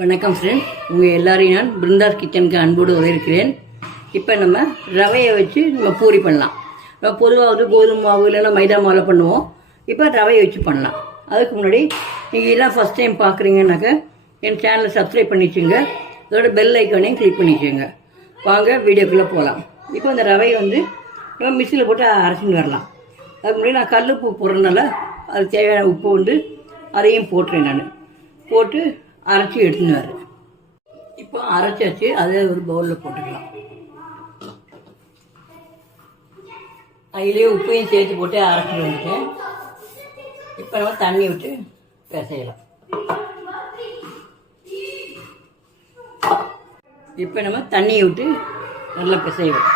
வணக்கம் ஃப்ரெண்ட், உங்கள் எல்லாரையும் நான் பிருந்தாஸ் கிச்சனுக்கு அன்போடு வரவேற்கிறேன். இப்போ நம்ம ரவையை வச்சு நம்ம பூரி பண்ணலாம். நம்ம பொதுவாக கோதுமை மாவு இல்லைன்னா மைதா மாவில் பண்ணுவோம். இப்போ ரவையை வச்சு பண்ணலாம். அதுக்கு முன்னாடி நீங்கள் எல்லாம் ஃபஸ்ட் டைம் பார்க்குறீங்கன்னாக்க என் சேனலை சப்ஸ்கிரைப் பண்ணிச்சுங்க. அதோட பெல் ஐக்கானையும் கிளிக் பண்ணிச்சுங்க. வாங்க வீடியோக்குள்ளே போகலாம். இப்போ அந்த ரவையை நம்ம மிக்சியில் போட்டு அரைச்சின்னு வரலாம். அதுக்கு முன்னாடி நான் கல் உப்பு போடுறதுனால அது தேவையான உப்பு அதையும் போட்டுறேன். நான் போட்டு அரைச்சி எடுத்துன்னு வரேன். இப்போ அரைச்சாச்சு, அதை ஒரு பவுலில் போட்டுக்கலாம். அதிலேயே உப்பையும் சேர்த்து போட்டு அரைச்சி வந்துட்டேன். இப்போ நம்ம தண்ணி விட்டு பிசையலாம். இப்போ நம்ம தண்ணியை விட்டு நல்லா பிசையலாம்.